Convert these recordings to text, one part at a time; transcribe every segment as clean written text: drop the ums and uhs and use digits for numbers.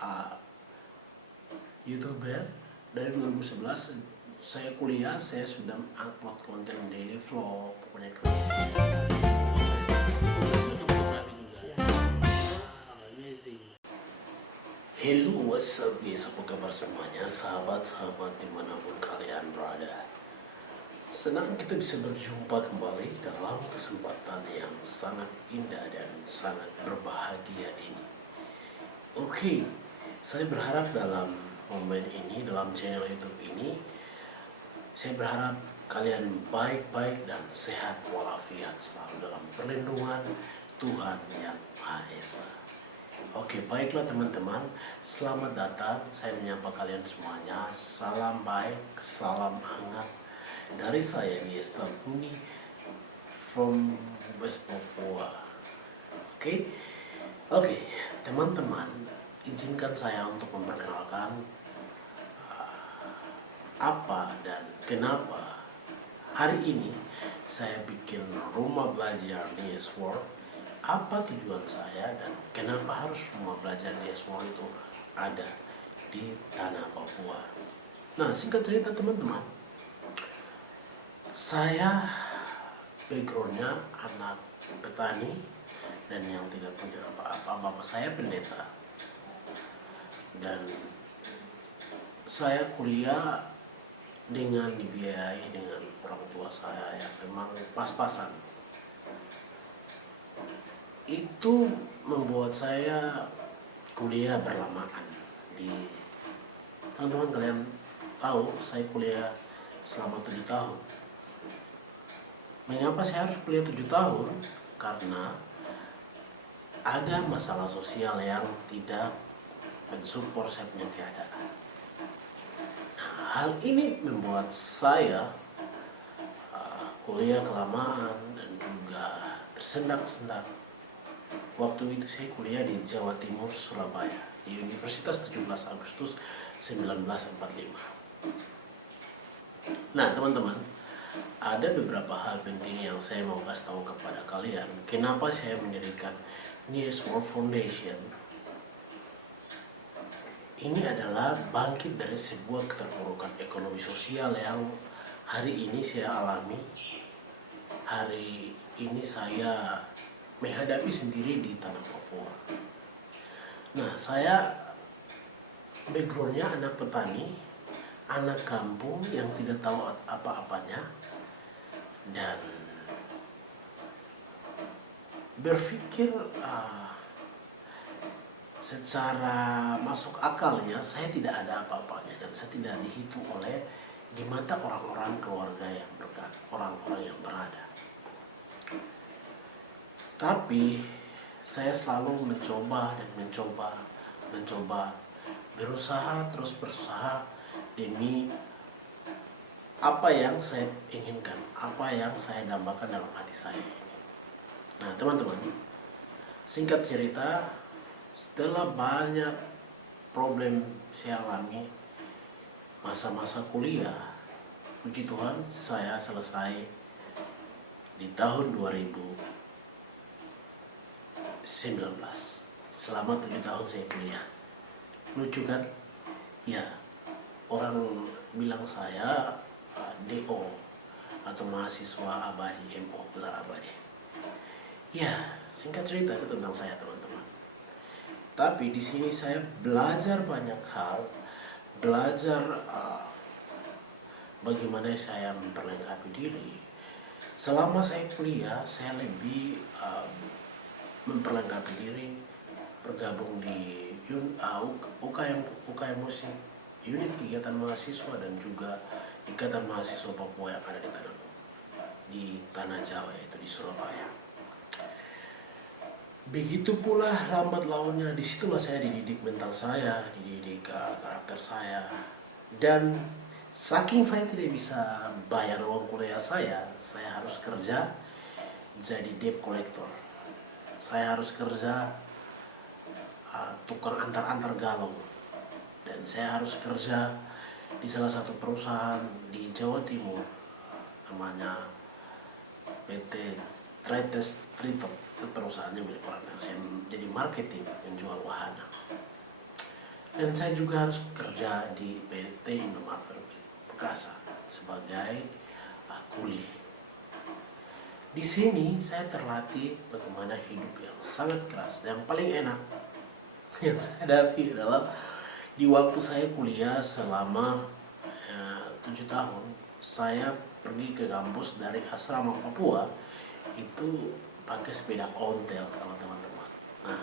uh, YouTuber dari 2011. Saya kuliah, saya sudah upload konten daily vlog, pokoknya keren. Hello, what's up guys, apa kabar semuanya, sahabat-sahabat dimanapun kalian berada. Senang kita bisa berjumpa kembali dalam kesempatan yang sangat indah dan sangat berbahagia ini. Oke, saya berharap dalam momen ini, dalam channel YouTube ini, saya berharap kalian baik-baik dan sehat walafiat, selalu dalam perlindungan Tuhan Yang Maha Esa. Oke, baiklah teman-teman, selamat datang. Saya menyapa kalian semuanya. Salam baik, salam hangat dari saya, Niesta Buni from West Papua. Oke, teman-teman, izinkan saya untuk memperkenalkan apa dan kenapa hari ini saya bikin rumah belajar di World. Apa tujuan saya dan kenapa harus rumah belajar di World itu ada di tanah Papua. Nah, singkat cerita teman-teman, saya backgroundnya anak petani dan yang tidak punya apa-apa. Bapak saya pendeta dan saya kuliah dengan dibiayai dengan orang tua saya yang memang pas-pasan. Itu membuat saya kuliah berlamaan. Teman-teman kalian tahu saya kuliah selama 7 tahun. Mengapa saya harus kuliah 7 tahun? Karena ada masalah sosial yang tidak mensupport saya punya keadaan. Nah, hal ini membuat saya kuliah kelamaan dan juga tersendak-sendak. Waktu itu saya kuliah di Jawa Timur, Surabaya, di Universitas 17 Agustus 1945. Nah teman-teman, ada beberapa hal penting yang saya mau kasih tahu kepada kalian. Kenapa saya mendirikan Nies World Foundation? Ini adalah bangkit dari sebuah keterpurukan ekonomi sosial yang hari ini saya alami. Hari ini saya menghadapi sendiri di tanah Papua. Nah, saya backgroundnya anak petani, anak kampung yang tidak tahu apa-apanya, dan berpikir secara masuk akalnya saya tidak ada apa-apanya dan saya tidak dihitung oleh di mata orang-orang keluarga yang orang-orang yang berada. Tapi saya selalu mencoba, berusaha demi apa yang saya inginkan, apa yang saya dambakan dalam hati saya ini. Nah teman-teman, singkat cerita, setelah banyak problem saya alami masa-masa kuliah, puji Tuhan saya selesai di tahun 2019. Selama 7 tahun saya kuliah. Lucu kan? Ya, orang bilang saya DO atau mahasiswa abadi, MO, gelar abadi. Ya, singkat cerita itu tentang saya teman-teman. Tapi di sini saya belajar banyak hal, belajar bagaimana saya memperlengkapi diri. Selama saya kuliah, saya lebih memperlengkapi diri, bergabung di UKM Musik, unit kegiatan mahasiswa dan juga ikatan mahasiswa Papua yang ada di tanah Jawa, yaitu di Surabaya. Begitu pula lambat launnya, disitulah saya dididik mental saya, dididik karakter saya, dan saking saya tidak bisa bayar uang kuliah saya harus kerja jadi debt collector. Saya harus kerja tukang antar galon, dan saya harus kerja di salah satu perusahaan di Jawa Timur, namanya PT Trites Tritop. Itu perusahaannya milik orang yang saya jadi marketing, menjual wahana. Dan saya juga harus kerja di PT Indomaret Perkasa sebagai kuli. Di sini saya terlatih bagaimana hidup yang sangat keras dan paling enak yang saya hadapi adalah di waktu saya kuliah selama 7 tahun. Saya pergi ke kampus dari asrama Papua itu pakai sepeda ontel kalau teman-teman. Nah,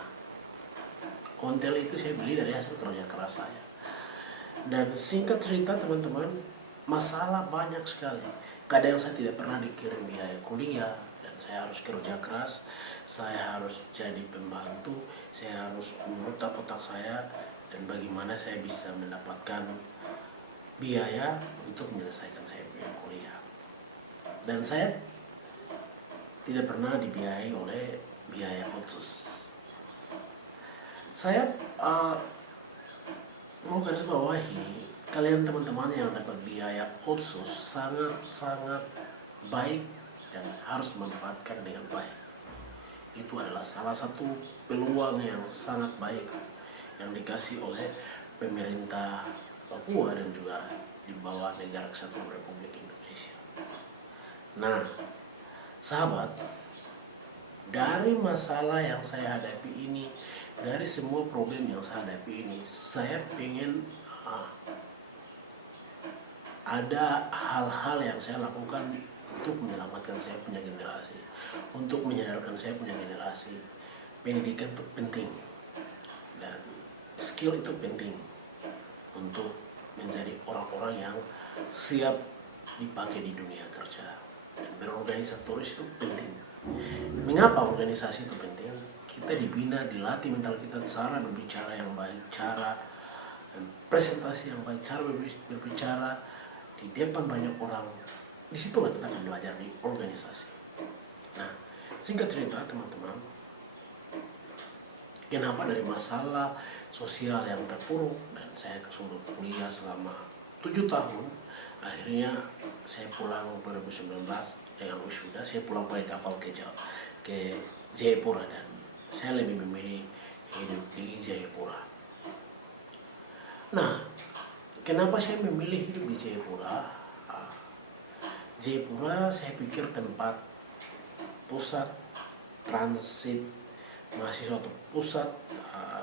ontel itu saya beli dari hasil kerja keras saya. Dan singkat cerita teman-teman, masalah banyak sekali. Kadang saya tidak pernah dikirim biaya kuliah dan saya harus kerja keras, saya harus jadi pembantu, saya harus memutar otak saya dan bagaimana saya bisa mendapatkan biaya untuk menyelesaikan saya punya kuliah. Dan saya tidak pernah dibiayai oleh biaya khusus. Saya mau garis bawahi, kalian teman-teman yang dapat biaya khusus sangat-sangat baik dan harus dimanfaatkan dengan baik. Itu adalah salah satu peluang yang sangat baik yang dikasih oleh pemerintah Papua dan juga di bawah Negara Kesatuan Republik Indonesia. Nah, sahabat, dari masalah yang saya hadapi ini, dari semua problem yang saya hadapi ini, saya pengen ada hal-hal yang saya lakukan untuk menyelamatkan saya punya generasi, untuk menyadarkan saya punya generasi. Pendidikan itu penting dan skill itu penting untuk menjadi orang-orang yang siap dipakai di dunia kerja. Dan berorganisatoris itu penting. Mengapa organisasi itu penting? Kita dibina, dilatih mental kita, cara berbicara yang baik, cara presentasi yang baik, cara berbicara di depan banyak orang. Disitulah kita akan belajar di organisasi. Nah, singkat cerita teman-teman, kenapa dari masalah sosial yang terpuruk dan saya kesuruh kuliah selama 7 tahun, akhirnya saya pulang 2019 dengan wisuda, saya pulang pakai kapal ke Jayapura dan saya lebih memilih hidup di Jayapura. Nah, kenapa saya memilih hidup di Jayapura? Jayapura saya pikir tempat pusat transit mahasiswa atau pusat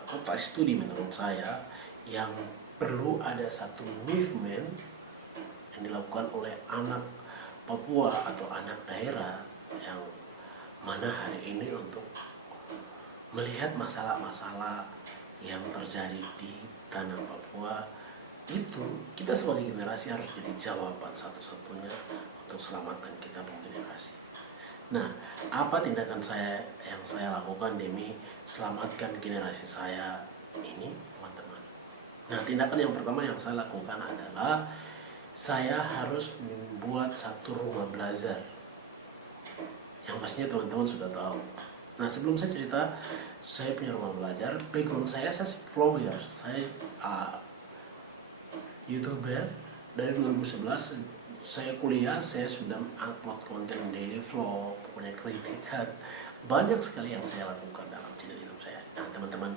kota studi menurut saya yang perlu ada satu movement yang dilakukan oleh anak Papua atau anak daerah yang mana hari ini untuk melihat masalah-masalah yang terjadi di tanah Papua. Itu kita sebagai generasi harus jadi jawaban satu-satunya untuk selamatkan kita punya generasi. Nah, apa tindakan saya yang saya lakukan demi selamatkan generasi saya ini, teman-teman? Nah, tindakan yang pertama yang saya lakukan adalah saya harus membuat satu rumah belajar. Yang pastinya teman-teman sudah tahu. Nah, sebelum saya cerita, saya punya rumah belajar. Background saya vlogger, saya YouTuber. Dari 2011 saya kuliah, saya sudah upload konten daily vlog, pokoknya kritikan. Banyak sekali yang saya lakukan dalam channel YouTube saya. Nah, teman-teman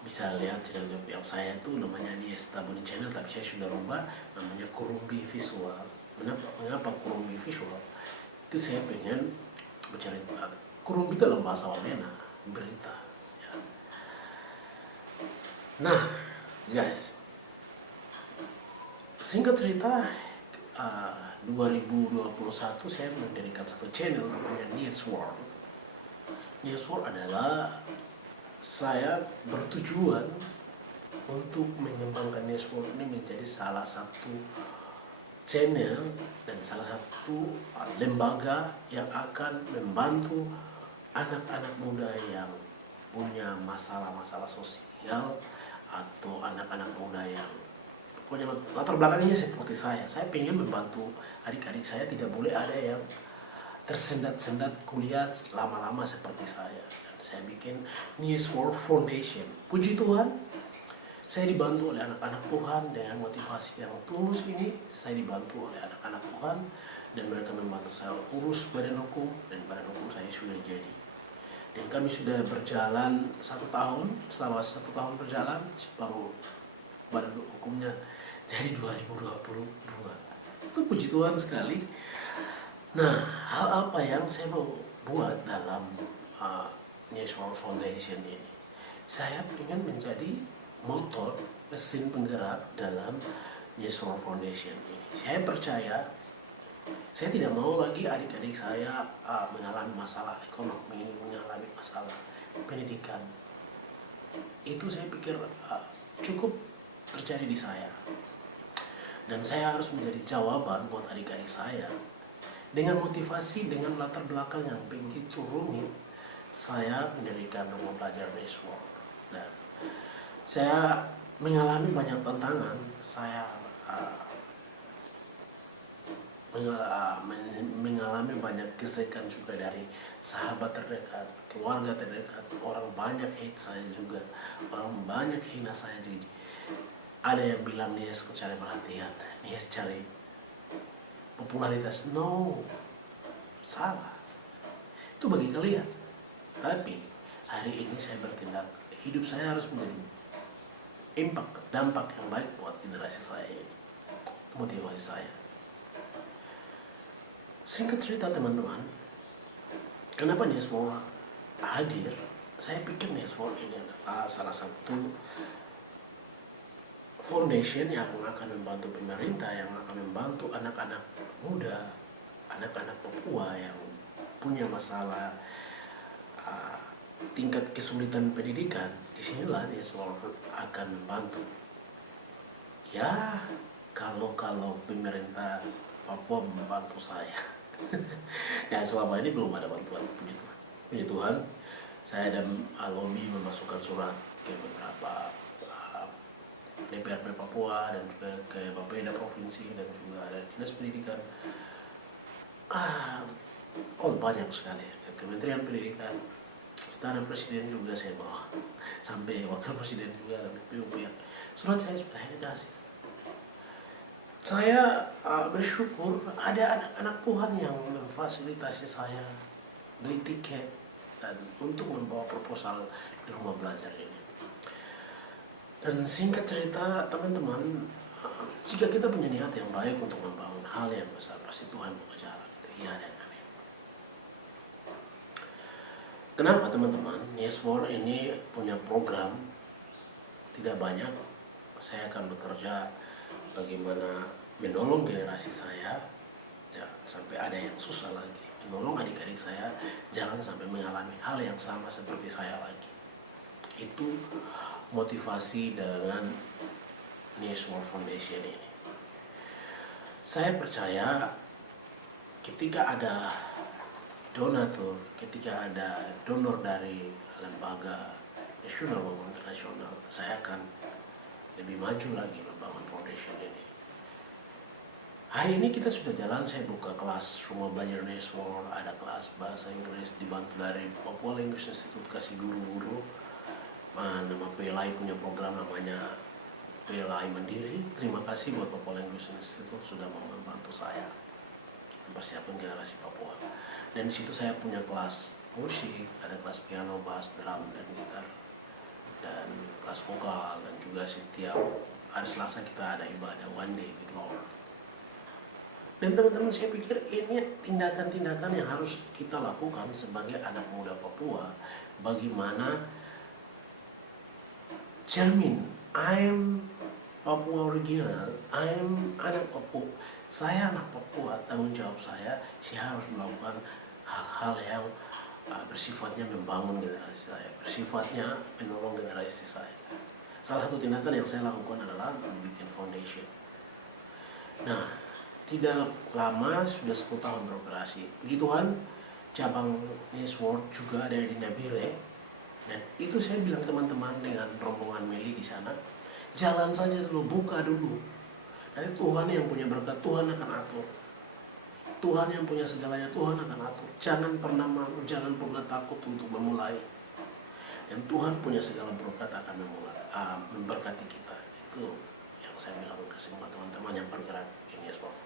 bisa lihat channel YouTube yang saya itu namanya Niesta Boni Channel, tapi saya sudah rubah namanya Kurumbi Visual. Mengapa Kurumbi Visual? Itu saya pengen mencari Kurumbi dalam bahasa Wamena, berita. Ya. Nah, guys, singkat cerita, 2021 saya mendirikan satu channel namanya Newsworld. Newsworld adalah saya bertujuan untuk mengembangkan Newsworld ini menjadi salah satu channel dan salah satu lembaga yang akan membantu anak-anak muda yang punya masalah-masalah sosial atau anak-anak muda yang pokoknya latar belakangnya seperti saya. Saya ingin membantu adik-adik saya, tidak boleh ada yang tersendat-sendat kuliah lama-lama seperti saya. Dan saya bikin Newsworld Foundation. Puji Tuhan, saya dibantu oleh anak-anak Tuhan dengan motivasi yang tulus ini. Saya dibantu oleh anak-anak Tuhan dan mereka membantu saya urus badan hukum, dan badan hukum saya sudah jadi. Dan kami sudah berjalan 1 tahun. Selama 1 tahun berjalan, baru badan hukumnya jadi 2022. Itu puji Tuhan sekali. Nah, hal apa yang saya mau buat dalam News World Foundation ini? Saya ingin menjadi motor, mesin penggerak dalam News World Foundation ini. Saya percaya, saya tidak mau lagi adik-adik saya mengalami masalah ekonomi, mengalami masalah pendidikan. Itu saya pikir cukup terjadi di saya. Dan saya harus menjadi jawaban buat adik-adik saya. Dengan motivasi, dengan latar belakang yang begitu rumit, saya mendirikan rumah belajar News World. Dan saya mengalami banyak tantangan. Saya mengalami banyak gesekan juga dari sahabat terdekat, keluarga terdekat. Orang banyak hate saya juga, orang banyak hina saya juga. Ada yang bilang Nias kok cari perhatian, Nias cari popularitas. No, salah. Itu bagi kalian. Tapi hari ini saya bertindak, hidup saya harus menjadi dampak yang baik buat generasi saya ini. Itu motivasi saya. Singkat cerita teman-teman, kenapa Nias World hadir? Saya pikir Nias World ini adalah salah satu foundation yang akan membantu pemerintah, yang akan membantu anak-anak muda, anak-anak Papua yang punya masalah tingkat kesulitan pendidikan. Disinilah News World akan membantu. Ya, kalau pemerintah Papua membantu saya. Ya, selama ini belum ada bantuan, puji Tuhan. Puji Tuhan, saya dan Alomi memasukkan surat ke beberapa DPRD Papua dan juga ke Bapeda Provinsi dan juga ada Dinas Pendidikan. Banyak sekali. Kementerian Pendidikan, Istana Presiden juga saya bawa, sampai Wakil Presiden juga dan PUPR. Surat saya sudah kasih. Saya bersyukur ada anak-anak Tuhan yang memfasilitasi saya beli tiket dan untuk membawa proposal di rumah belajar ini. Dan singkat cerita teman-teman, jika kita punya niat yang baik untuk membangun hal yang besar, pasti Tuhan bekerja. Ya dan amin. Kenapa teman-teman? News World ini punya program tidak banyak. Saya akan bekerja bagaimana menolong generasi saya, jangan sampai ada yang susah lagi. Menolong adik-adik saya, jangan sampai mengalami hal yang sama seperti saya lagi. Itu motivasi dengan News World Foundation ini. Saya percaya ketika ada donatur, ketika ada donor dari lembaga nasional maupun internasional, saya akan lebih maju lagi membangun foundation ini. Hari ini kita sudah jalan, saya buka kelas rumah belajar News World, ada kelas bahasa Inggris dibantu dari Papua Language Institute, kasih guru-guru. Nama PLI punya program namanya PLI Mandiri. Terima kasih buat Papua Language Institute sudah mau membantu saya mempersiapkan generasi Papua. Dan di situ saya punya kelas musik, ada kelas piano, bass, drum, dan gitar, dan kelas vokal, dan juga setiap hari Selasa kita ada ibadah One Day with Lord. Dan teman-teman, saya pikir ini tindakan-tindakan yang harus kita lakukan sebagai anak muda Papua. Bagaimana cermin, I'm Papua original, I'm anak Papua. Saya anak Papua, tanggung jawab saya harus melakukan hal-hal yang bersifatnya membangun generasi saya, bersifatnya menolong generasi saya. Salah satu tindakan yang saya lakukan adalah membuat foundation. Nah, tidak lama, sudah 10 tahun beroperasi. Puji Tuhan, cabang News World juga ada di Nabire. Dan itu saya bilang teman-teman dengan rombongan Meli di sana, jalan saja dulu, buka dulu. Nanti Tuhan yang punya berkat, Tuhan akan atur. Tuhan yang punya segalanya, Tuhan akan atur. Jangan pernah malu, jangan pernah takut untuk memulai. Dan Tuhan punya segala berkat akan memberkati kita. Itu yang saya bilang ke semua teman-teman yang bergerak di News World.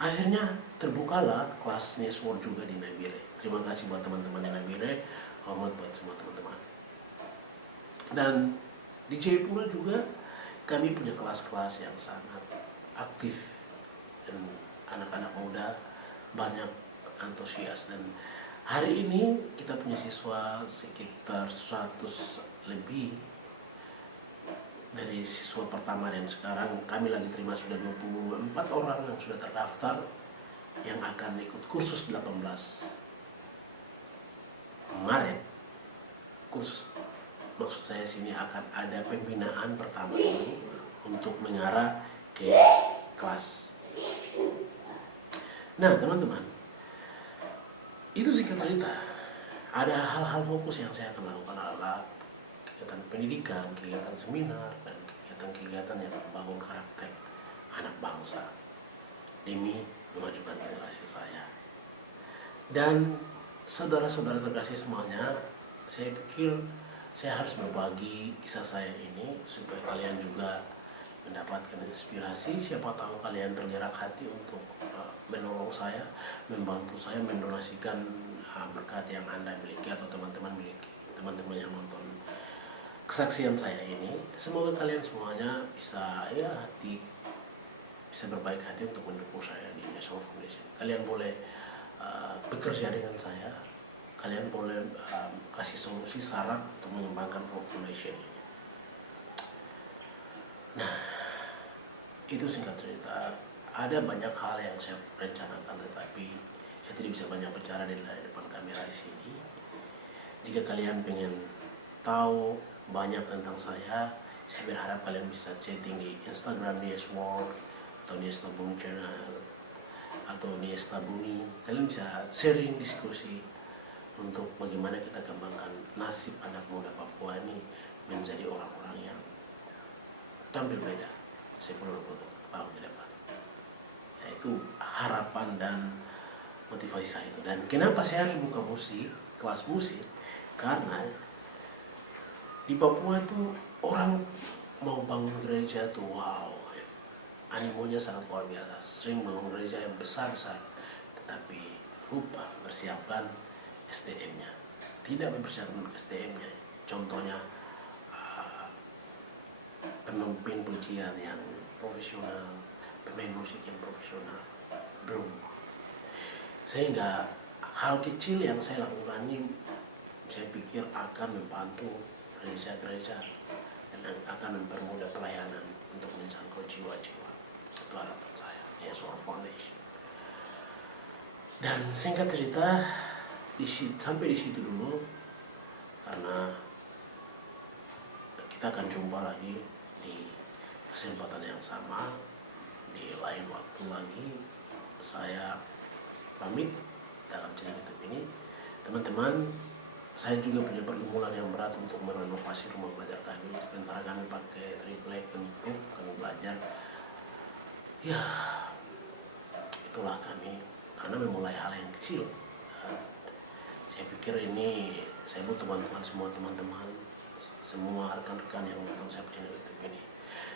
Akhirnya terbukalah kelas News World juga di Nabire. Terima kasih buat teman-teman di Nabire. Hormat buat semua teman-teman. Dan di Jayapura juga kami punya kelas-kelas yang sangat aktif dan anak-anak muda banyak antusias, dan hari ini kita punya siswa sekitar 100 lebih. Dari siswa pertama dan sekarang kami lagi terima sudah 24 orang yang sudah terdaftar yang akan ikut kursus 18 Maret. Kursus, maksud saya sini akan ada pembinaan pertama dulu untuk mengarah ke kelas. Nah teman-teman, itu singkat cerita. Ada hal-hal fokus yang saya akan lakukan adalah kegiatan pendidikan, kegiatan seminar, dan kegiatan-kegiatan yang membangun karakter anak bangsa demi memajukan generasi saya. Dan saudara-saudara terkasih semuanya, saya pikir saya harus berbagi kisah saya ini supaya kalian juga mendapatkan inspirasi. Siapa tahu kalian tergerak hati untuk menolong saya, membantu saya, mendonasikan berkat yang Anda miliki atau teman-teman miliki, teman-teman yang nonton kesaksian saya ini. Semoga kalian semuanya bisa bisa berbaik hati untuk mendukung saya di National Foundation. Kalian boleh bekerja dengan saya, kalian boleh kasih solusi saran untuk mengembangkan Foundation ini. Nah, itu singkat cerita. Ada banyak hal yang saya rencanakan, tetapi saya tidak bisa banyak bicara di depan kamera di sini. Jika kalian pengen tahu banyak tentang saya berharap kalian bisa chatting di Instagram Nies World atau Nies Tabung Channel atau Nies Tabuni. Kalian bisa sharing, diskusi untuk bagaimana kita kembangkan nasib anak muda Papua ini menjadi orang-orang yang tampil beda 10-20 tahun ke depan. Yaitu harapan dan motivasi saya itu. Dan kenapa saya harus buka kelas musik? Karena di Papua itu orang mau bangun gereja tuh wow, animonya sangat luar biasa, sering bangun gereja yang besar-besar, tetapi lupa mempersiapkan SDM-nya, tidak mempersiapkan SDM-nya. Contohnya pemimpin pujian yang profesional, pemain musik yang profesional, belum. Sehingga hal kecil yang saya lakukan ini saya pikir akan membantu gereja-gereja dan akan mempermudah pelayanan untuk menjangkau jiwa-jiwa. Itu harapan saya, Yesus Foundation. Dan singkat cerita, sampai di situ dulu, karena kita akan jumpa lagi di kesempatan yang sama di lain waktu lagi. Saya pamit dalam cerita ini, teman-teman. Saya juga punya pergumulan yang berat untuk merenovasi rumah belajar kami. Sementara kami pakai triplek penutup, kami belajar. Ya, itulah kami. Karena memulai hal yang kecil. Saya pikir ini saya butuh bantuan semua teman-teman, semua rekan-rekan yang nonton saya punya YouTube ini.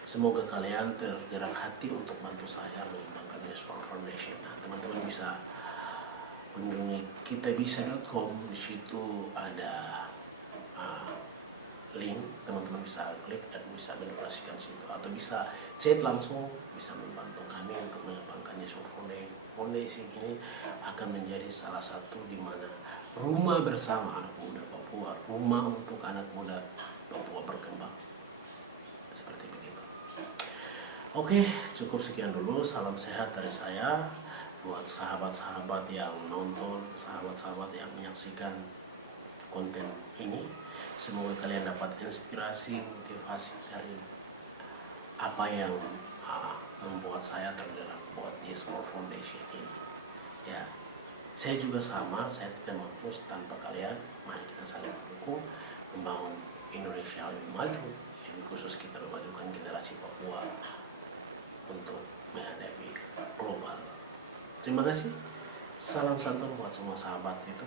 Semoga kalian tergerak hati untuk bantu saya mengembangkan Yesus Foundation. Nah, teman-teman bisa kunjungi kitabisa.com. Di situ ada link, teman-teman bisa klik dan bisa mendonasikan situ, atau bisa chat langsung, bisa membantu kami untuk mengembangkan Yesus Foundation ini akan menjadi salah satu di mana rumah bersama anak muda Papua, rumah untuk anak muda Papua berkembang. Seperti begitu. Oke, cukup sekian dulu. Salam sehat dari saya buat sahabat-sahabat yang nonton, sahabat-sahabat yang menyaksikan konten ini. Semoga kalian dapat inspirasi, motivasi dari apa yang membuat saya tergerak buat Nies World Foundation ini. Ya, saya juga sama, saya tidak mampu tanpa kalian. Mari kita saling mendukung, membangun Indonesia lebih maju, khusus kita memajukan generasi Papua untuk menghadapi global. Terima kasih. Salam santun buat semua sahabat itu.